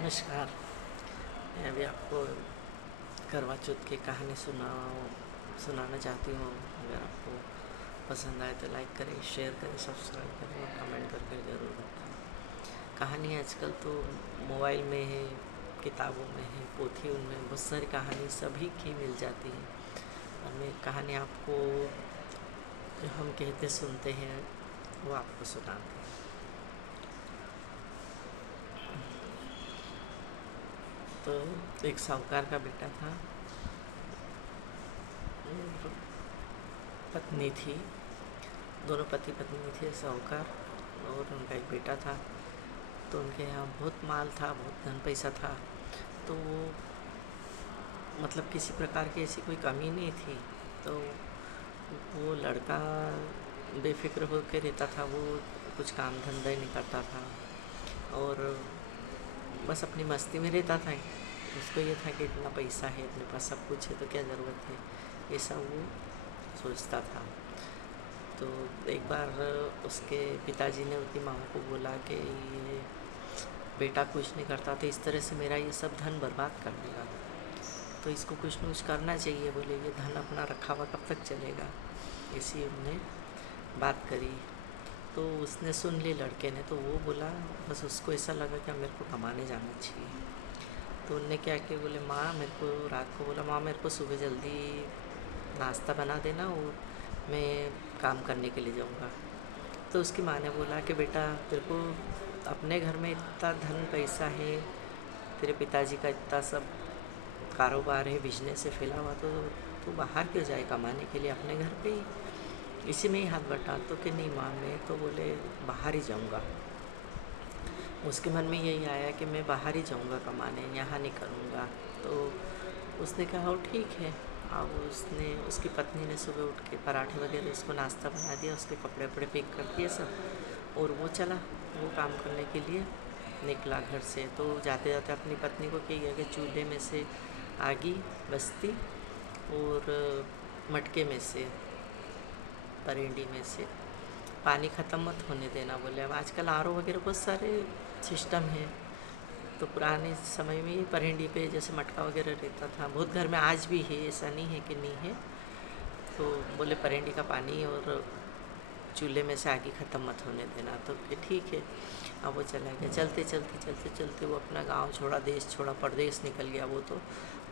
नमस्कार। मैं अभी आपको करवा चौथ की कहानी सुनाना चाहती हूँ। अगर आपको पसंद आए तो लाइक करें, शेयर करें, सब्सक्राइब करें और कमेंट करके ज़रूर बताएं। कहानी आजकल तो मोबाइल में है, किताबों में है, पोथी उनमें बहुत सारी कहानी सभी की मिल जाती है। और मैं कहानी आपको जो हम कहते सुनते हैं वो आपको सुनाते हैं। तो एक साहूकार का बेटा था और पत्नी थी। दोनों पति पत्नी थे, साहूकार और उनका एक बेटा था। तो उनके यहाँ बहुत माल था, बहुत धन पैसा था। तो वो मतलब किसी प्रकार की ऐसी कोई कमी नहीं थी। तो वो लड़का बेफिक्र होकर रहता था। वो कुछ काम धंधा ही नहीं करता था और बस अपनी मस्ती में रहता था। उसको ये था कि इतना पैसा है, अपने पास सब कुछ है, तो क्या ज़रूरत है, ये सब वो सोचता था। तो एक बार उसके पिताजी ने उसकी माँ को बोला कि ये बेटा कुछ नहीं करता तो इस तरह से मेरा ये सब धन बर्बाद कर देगा, तो इसको कुछ न कुछ करना चाहिए। बोले ये धन अपना रखा हुआ कब तक चलेगा, ऐसी उनने बात करी। तो उसने सुन ली लड़के ने। तो वो बोला, बस उसको ऐसा लगा कि मेरे को कमाने जाना चाहिए। तो उनने क्या किया, बोले माँ मेरे को रात को बोला, माँ मेरे को सुबह जल्दी नाश्ता बना देना और मैं काम करने के लिए जाऊँगा। तो उसकी माँ ने बोला कि बेटा तेरे को अपने घर में इतना धन पैसा है, तेरे पिताजी का इतना सब कारोबार है, बिजनेस से फैला हुआ, तो तू बाहर क्यों जाए कमाने के लिए, अपने घर पे ही इसी में ही हाथ बटा। तो कि नहीं माँ, मैं तो बोले बाहर ही जाऊँगा। उसके मन में यही आया कि मैं बाहर ही जाऊँगा कमाने, यहाँ नहीं करूँगा। तो उसने कहा हो ठीक है। अब उसने उसकी पत्नी ने सुबह उठ के पराठे वगैरह उसको नाश्ता बना दिया, उसके कपड़े वपड़े पैक कर दिए सब, और वो चला, वो काम करने के लिए निकला घर से। तो जाते जाते अपनी पत्नी को कह कि चूल्हे में से आगी बस्ती और मटके में से, परेंडी में से पानी ख़त्म मत होने देना। बोले अब आजकल आरओ वगैरह बहुत सारे सिस्टम है, तो पुराने समय में परेंडी पे जैसे मटका वगैरह रहता था, बहुत घर में आज भी है, ऐसा नहीं है कि नहीं है। तो बोले परेंडी का पानी और चूल्हे में से आगे ख़त्म मत होने देना। तो कि ठीक है। अब वो चला गया। चलते चलते चलते चलते वो अपना गांव छोड़ा, देश छोड़ा, परदेश निकल गया। वो तो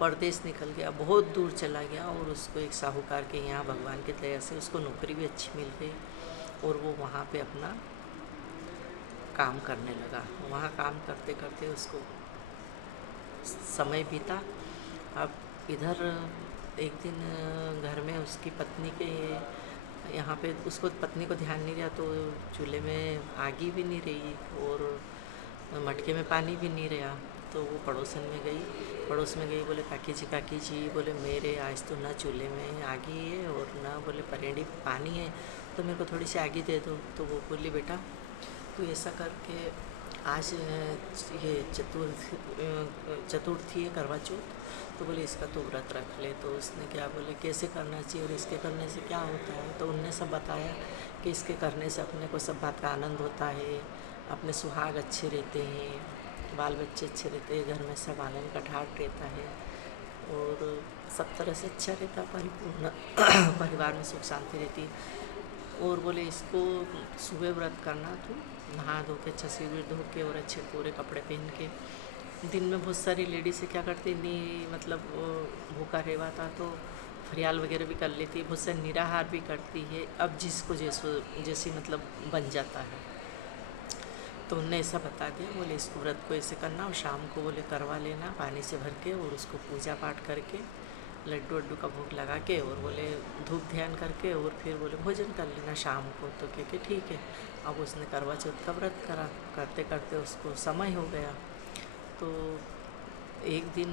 परदेश निकल गया, बहुत दूर चला गया। और उसको एक साहूकार के यहाँ भगवान की दया से उसको नौकरी भी अच्छी मिल गई और वो वहाँ पे अपना काम करने लगा। वहाँ काम करते करते उसको समय बीता। अब इधर एक दिन घर में उसकी पत्नी के यहाँ पे उसको पत्नी को ध्यान नहीं रहा, तो चूल्हे में आगी भी नहीं रही और मटके में पानी भी नहीं रहा। तो वो पड़ोस में गई, बोले काकी जी, बोले मेरे आज तो ना चूल्हे में आगी है और ना बोले परेंडी पानी है, तो मेरे को थोड़ी सी आगी दे दो। तो वो बोली बेटा तो ऐसा करके आज ये चतुर्थी है, करवा चौथ, तो बोले इसका तो व्रत रख ले। तो उसने क्या बोले कैसे करना चाहिए और इसके करने से क्या होता है। तो उनने सब बताया कि इसके करने से अपने को सब बात का आनंद होता है, अपने सुहाग अच्छे रहते हैं, बाल बच्चे अच्छे रहते हैं, घर में सब आनंद का ठाट रहता है और सब तरह से अच्छा रहता, परिपूर्ण परिवार में सुख शांति रहती। और बोले इसको सुबह व्रत करना, तो नहा धो के अच्छा सिर धो के और अच्छे पूरे कपड़े पहन के। दिन में बहुत सारी लेडीज़ क्या करती, नहीं मतलब वो भूखा रहवा था तो फरियाल वगैरह भी कर लेती है, बहुत सारी निराहार भी करती है। अब जिसको जैसी मतलब बन जाता है। तो उनने ऐसा बता दिया, बोले इसको व्रत को ऐसे करना और शाम को बोले करवा लेना पानी से भर के और उसको पूजा पाठ करके लड्डू वड्डू का भोग लगा के और बोले धूप ध्यान करके और फिर बोले भोजन कर लेना शाम को। तो कह ठीक है। अब उसने करवा चौथ का व्रत करा, करते करते उसको समय हो गया। तो एक दिन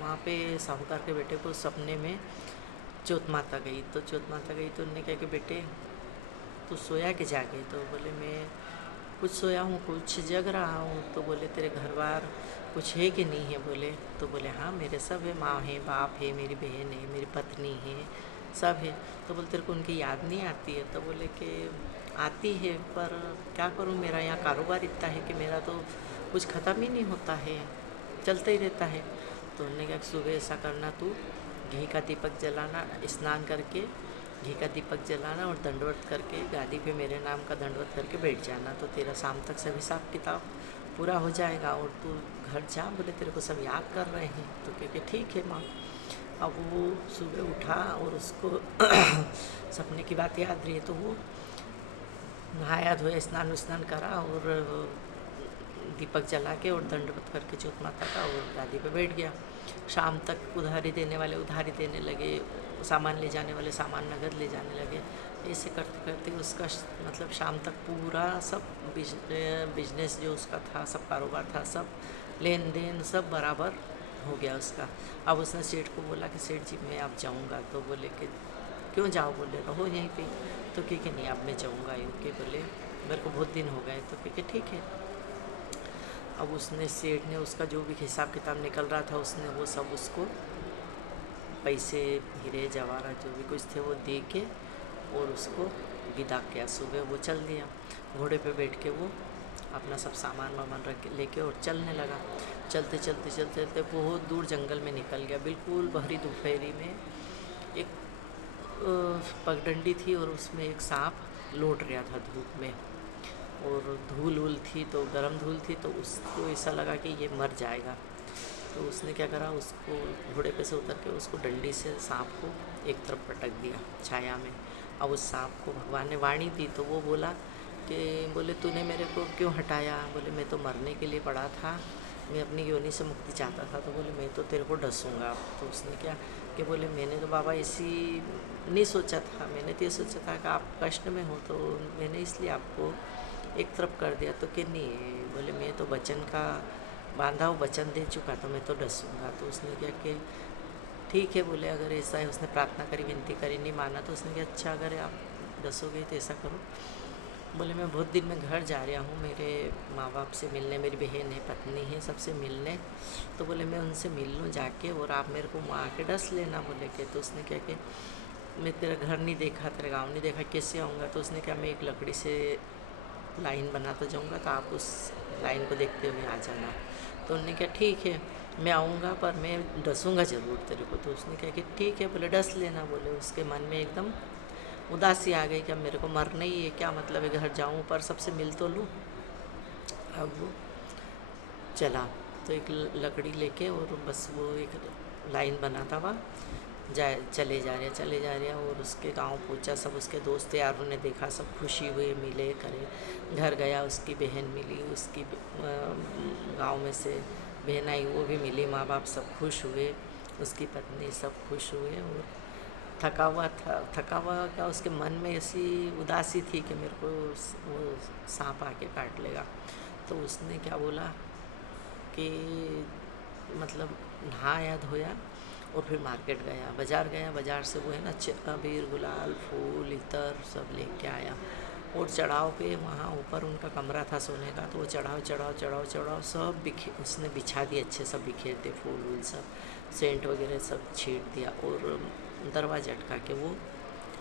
वहाँ पे साहूकार के बेटे को सपने में चौथ माता गई। तो चौथ माता गई तो उन्होंने कहा कि बेटे तू सोया के जागे। तो बोले मैं कुछ सोया हूँ, कुछ जग रहा हूँ। तो बोले तेरे घर बार कुछ है कि नहीं है। बोले तो बोले हाँ मेरे सब है, माँ है, बाप है, मेरी बहन है, मेरी पत्नी है, सब है। तो बोले तेरे को उनकी याद नहीं आती है। तो बोले कि आती है, पर क्या करूँ, मेरा यहाँ कारोबार इतना है कि मेरा तो कुछ ख़त्म ही नहीं होता है, चलता ही रहता है। तो उन्होंने कहा सुबह ऐसा करना, तू घी का दीपक जलाना, स्नान करके घी का दीपक जलाना और दंडवत करके गादी पे मेरे नाम का दंडवत करके बैठ जाना, तो तेरा शाम तक सब हिसाब किताब पूरा हो जाएगा और तू घर जा। बोले तेरे को सब याद कर रहे हैं। तो कह ठीक है माँ। अब वो सुबह उठा और उसको सपने की बात याद रही है, तो वो नहाया धोया, स्नान विस्नान करा और दीपक जला के और दंडवत करके ज्योत माता का और गादी पे बैठ गया। शाम तक उधारी देने वाले उधारी देने लगे, सामान ले जाने वाले सामान नगद ले जाने लगे। ऐसे करते करते उसका मतलब शाम तक पूरा सब बिजनेस जो उसका था, सब कारोबार था, सब लेन देन सब बराबर हो गया उसका। अब उसने सेठ को बोला कि सेठ जी मैं अब जाऊंगा। तो बोले कि क्यों जाओ? बोले रहो यहीं पे। तो कि नहीं अब मैं जाऊंगा। यूके बोले मेरे को बहुत दिन हो गए। तो कि ठीक है। अब उसने सेठ ने उसका जो भी हिसाब किताब निकल रहा था, उसने वो सब उसको पैसे हीरे जवाहरात जो भी कुछ थे वो दे के और उसको विदा किया। सुबह वो चल दिया, घोड़े पे बैठ के वो अपना सब सामान वामान रख के लेके और चलने लगा। चलते चलते चलते चलते बहुत दूर जंगल में निकल गया। बिल्कुल भरी दोपहरी में एक पगडंडी थी और उसमें एक सांप लौट रहा था धूप में, और धूल वूल थी तो गर्म धूल थी, तो उसको ऐसा लगा कि ये मर जाएगा। तो उसने क्या करा, उसको घोड़े पे से उतर के उसको डंडी से सांप को एक तरफ पटक दिया छाया में। अब उस सांप को भगवान ने वाणी दी तो वो बोला कि बोले तूने मेरे को क्यों हटाया? बोले मैं तो मरने के लिए पड़ा था, मैं अपनी योनि से मुक्ति चाहता था। तो बोले मैं तो तेरे को डसूँगा। तो उसने क्या कि बोले मैंने तो बाबा ऐसी नहीं सोचा था, मैंने तो ये सोचा था कि आप कष्ट में हो तो मैंने इसलिए आपको एक तरफ कर दिया। तो कि नहीं, बोले मैं तो वचन का बांधा हो, वचन दे चुका, तो मैं तो डसूँगा। तो उसने क्या कि ठीक है। बोले अगर ऐसा है, उसने प्रार्थना करी, विनती करी, नहीं माना। तो उसने कहा अच्छा अगर आप डसोगे तो ऐसा करो। बोले मैं बहुत दिन में घर जा रहा हूँ मेरे माँ बाप से मिलने, मेरी बहन है, पत्नी है, सबसे मिलने। तो बोले मैं उनसे मिल लूँ जाके और आप मेरे को वहाँ आके डस लेना। बोले कि तो उसने क्या कि मैं तेरा घर नहीं देखा, तेरा गाँव नहीं देखा, कैसे आऊँगा? तो उसने कहा मैं एक लकड़ी से लाइन बनाता जाऊँगा, तो आप उस लाइन को देखते हुए आ जाना। तो उन्होंने कहा ठीक है मैं आऊँगा, पर मैं डसूँगा ज़रूर तेरे को। तो उसने कहा कि ठीक है। बोले डस लेना। बोले उसके मन में एकदम उदासी आ गई कि अब मेरे को मरना ही है, क्या मतलब है घर जाऊँ पर सबसे मिल तो लूँ। अब वो चला तो एक लकड़ी लेके और बस वो एक लाइन बनाता हुआ चले जा रहे और उसके गांव पहुंचा। सब उसके दोस्त यारों ने देखा, सब खुशी हुए, मिले करे। घर गया, उसकी बहन मिली, उसकी गांव में से बहन आई, वो भी मिली, माँ बाप सब खुश हुए, उसकी पत्नी सब खुश हुए। और थका हुआ क्या उसके मन में ऐसी उदासी थी कि मेरे को वो सांप आके काट लेगा। तो उसने क्या बोला कि मतलब नहाया धोया और फिर मार्केट गया, बाज़ार से वो है ना अबीर, गुलाल, फूल, इतर सब लेके आया। और चढ़ाव पे वहाँ ऊपर उनका कमरा था सोने का, तो वो चढ़ाव सब उसने बिछा दिए, अच्छे सब बिखेर दिए, फूल वूल सब, सेंट वगैरह सब छीट दिया और दरवाजा अटका के वो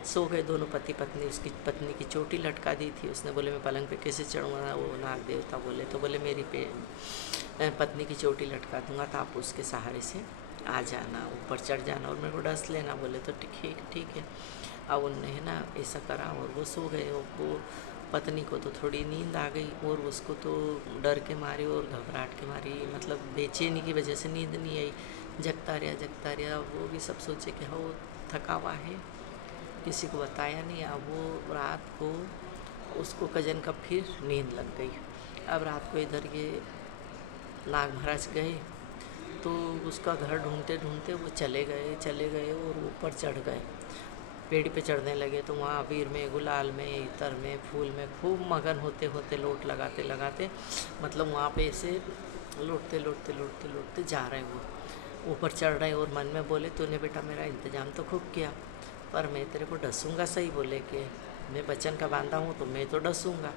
सो गए दोनों पति पत्नी। उसकी पत्नी की चोटी लटका दी थी। उसने बोले मैं पलंग पे कैसे चढ़ूँगा? वो नाग देवता बोले, तो बोले मेरी पत्नी की चोटी लटका दूंगा, तो आप उसके सहारे से आ जाना, ऊपर चढ़ जाना और मेरे को डस लेना। बोले तो ठीक है। अब उनने है ना ऐसा करा और वो सो गए। वो पत्नी को तो थोड़ी नींद आ गई और उसको तो डर के मारी और घबराहट के मारी, मतलब बेचैनी की वजह से नींद नहीं आई। जगता रहा। वो भी सब सोचे कि हाँ वो थका हुआ है, किसी को बताया नहीं। अब वो रात को उसको कजन का फिर नींद लग गई। अब रात को इधर ये नाग महाराज गए तो उसका घर ढूंढते वो चले गए और ऊपर चढ़ गए, पेड़ पे चढ़ने लगे। तो वहाँ अबीर में, गुलाल में, इतर में, फूल में खूब मगन होते लोट लगाते मतलब वहाँ पे ऐसे लोटते जा रहे वो ऊपर चढ़ रहे और मन में बोले तूने बेटा मेरा इंतज़ाम तो खूब किया, पर मैं तेरे को डसूँगा सही। बोले कि मैं बचन का बांधा हूँ तो मैं तो डसूँगा।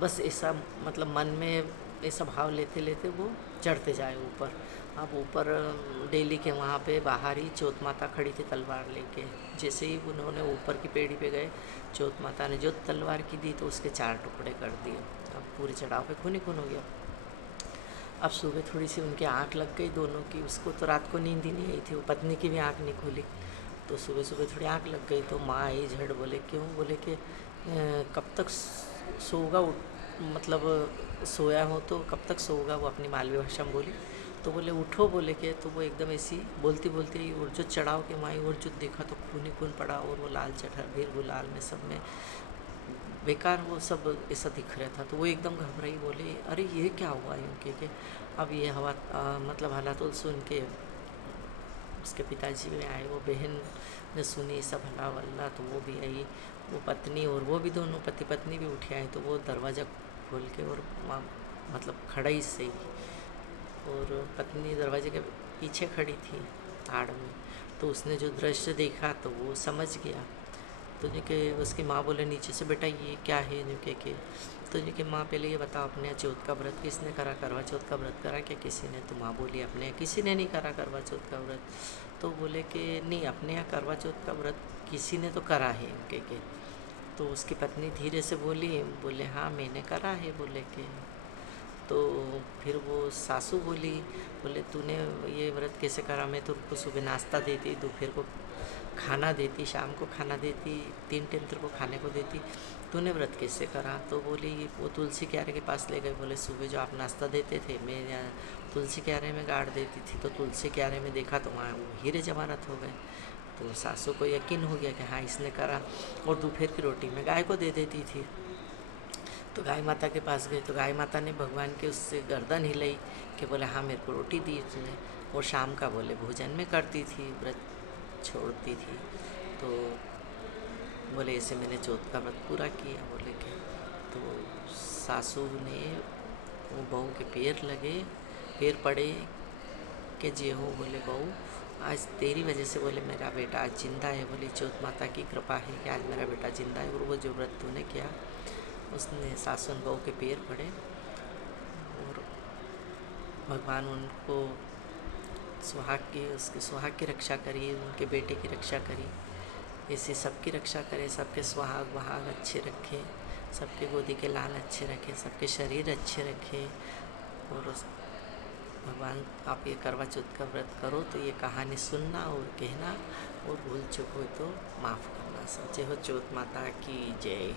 बस ऐसा मतलब मन में ऐसा भाव लेते वो चढ़ते जाए ऊपर। अब ऊपर डेली के वहाँ पे बाहर ही चौथ माता खड़ी थी तलवार लेके। जैसे ही उन्होंने ऊपर की पेड़ी पे गए, चौथ माता ने जो तलवार की दी तो उसके 4 टुकड़े कर दिए। अब पूरे चढ़ाव पे खून ही खून हो गया। अब सुबह थोड़ी सी उनकी आँख लग गई दोनों की। उसको तो रात को नींद ही नहीं आई थी, वो पत्नी की भी आँख नहीं खुली। तो सुबह सुबह थोड़ी आँख लग गई तो माँ आई झड़। बोले क्यों? बोले कि कब तक सोगा? मतलब सोया हो तो कब तक सोगा? वो अपनी मालवी भाषा में बोली। तो बोले उठो। बोले के तो वो एकदम ऐसी बोलती बोलती ही और जो चढ़ाव के माई और जो देखा तो खून ही खून पड़ा। और वो लाल चढ़ा भीर गुलाल में सब में बेकार वो सब ऐसा दिख रहा था। तो वो एकदम घबराई। बोले अरे ये क्या हुआ? यूँ के अब ये हवा मतलब हालात सुन के उसके पिताजी भी आए। वो बहन ने सुनी सब हल्ला वल्ला तो वो भी आई। वो पत्नी और वो भी दोनों पति पत्नी भी उठे आए। तो वो दरवाज़ा खोल के और मतलब खड़ा ही सही। और पत्नी दरवाजे के पीछे खड़ी थी आड़ में। तो उसने जो दृश्य देखा तो वो समझ गया। तो जो कि उसकी माँ बोले नीचे से बेटा ये क्या है? जो के तो जो कि माँ पहले ये बताओ अपने चौथ का व्रत किसने करा? करवा चौथ का व्रत करा क्या किसी ने? तो माँ बोली अपने किसी ने नहीं करा करवा चौथ का व्रत। तो बोले कि नहीं अपने यहाँ करवा चौथ का व्रत किसी ने तो करा है के। तो उसकी पत्नी धीरे से बोली। बोले हाँ मैंने करा है। बोले कि तो फिर वो सासू बोली। बोले तूने ये व्रत कैसे करा? मैं तो उनको सुबह नाश्ता देती, दोपहर को खाना देती, शाम को खाना देती, 3 टाइम तेरे को खाने को देती, तूने व्रत कैसे करा? तो बोली वो तुलसी क्यारे के पास ले गए। बोले सुबह जो आप नाश्ता देते थे मैं तुलसी क्यारे में गाड़ देती थी। तो तुलसी क्यारे में देखा तो वहाँ वो हीरे जवाहरात हो गए। तो सासू को यकीन हो गया कि हाँ इसने करा। और दोपहर की रोटी मैं गाय को दे देती थी। तो गाय माता के पास गए तो गाय माता ने भगवान के उससे गर्दन हिलाई कि बोले हाँ मेरे को रोटी दी उसने। और शाम का बोले भोजन में करती थी, व्रत छोड़ती थी। तो बोले ऐसे मैंने चौथ का व्रत पूरा किया। बोले कि तो सासू ने वो बहू के पैर लगे, पैर पड़े कि जे हो। बोले बहू आज तेरी वजह से बोले मेरा बेटा आज जिंदा है। बोली चौथ माता की कृपा है कि आज मेरा बेटा जिंदा है। और वो जो व्रत तूने किया उसने सासू बहू के पैर पड़े और भगवान उनको उसके सुहाग की रक्षा करी, उनके बेटे की रक्षा करी। ऐसे सबकी रक्षा करे, सबके सुहाग वहाग अच्छे रखे, सबके गोदी के लाल अच्छे रखे, सबके शरीर अच्छे रखे। और भगवान आप ये करवा चौथ का व्रत करो तो ये कहानी सुनना और कहना और भूल चूक हो तो माफ़ करना। सच्चे हो चौथ माता की जय।